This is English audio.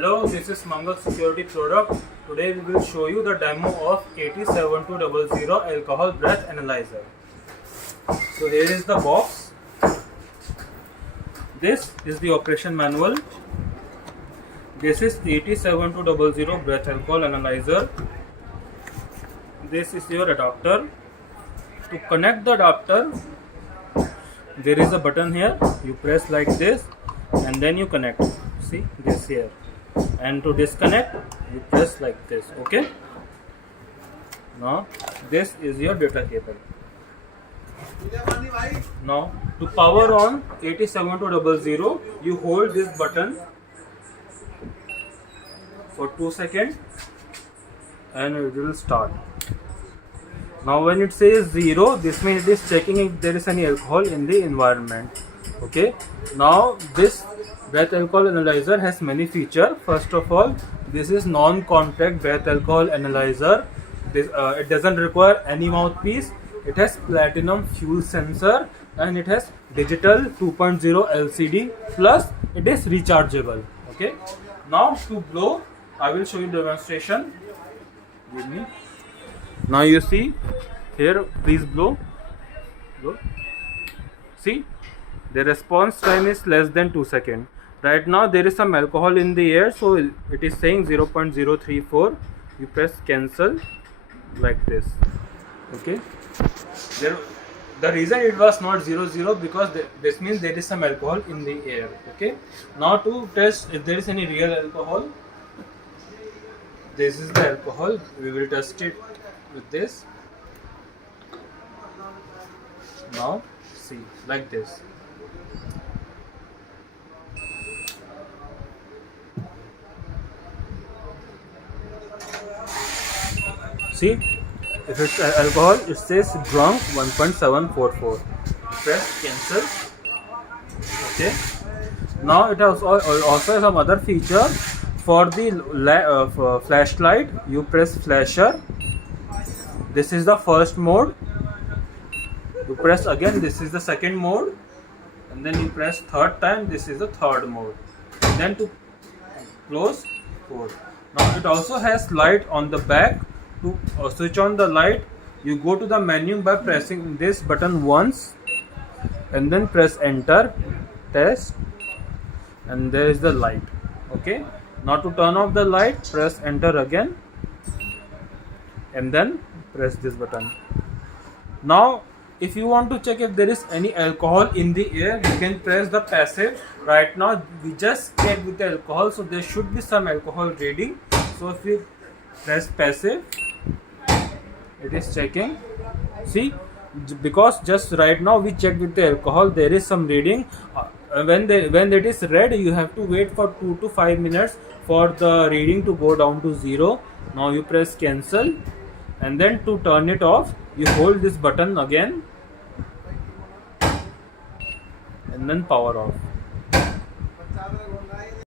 Hello, this is Mangal Security Product. Today we will show you the demo of 807200 alcohol breath analyzer. So here is the box. This is the operation manual. This is 807200 breath alcohol analyzer. This is your adapter. To connect the adapter, there is a button here. You press like this and then you connect. See this here. And to disconnect, you press like this. Okay. Now this is your data cable. Now to power on 807200, you hold this button for 2 seconds and it will start. Now when it says 0, this means it is checking if there is any alcohol in the environment. Okay. Now this breath alcohol analyzer has many features. First of all, this is non-contact breath alcohol analyzer. It doesn't require any mouthpiece. It has platinum fuel sensor and it has digital 2.0 LCD, plus it is rechargeable. Okay. Now to blow, I will show you demonstration. Give me. Now you see here, please blow. See, the response time is less than 2 seconds. Right now there is some alcohol in the air, so it is saying 0.034. You press cancel like this. Okay. The reason it was not 00 because this means there is some alcohol in the air. Okay. Now to test if there is any real alcohol, this is the alcohol. We will test it with this. Now see, like this. See, if it's alcohol, it says drunk 1.744. Press cancel. Okay. Now it has also some other feature. For the flashlight, you press flasher. This is the first mode. You press again. This is the second mode, and then you press third time. This is the third mode. And then to close, fourth. Now it also has light on the back. To switch on the light, you go to the menu by pressing this button once and then press enter, test, and there is the light. Okay. Now to turn off the light, press enter again and then press this button. Now if you want to check if there is any alcohol in the air, you can press the passive. Right now we just checked with the alcohol, so there should be some alcohol reading. So if you press passive, it is checking. See, because just right now we checked with the alcohol, there is some reading. When it is red, you have to wait for 2 to 5 minutes for the reading to go down to 0. Now you press cancel, and then to turn it off, you hold this button again and then power off.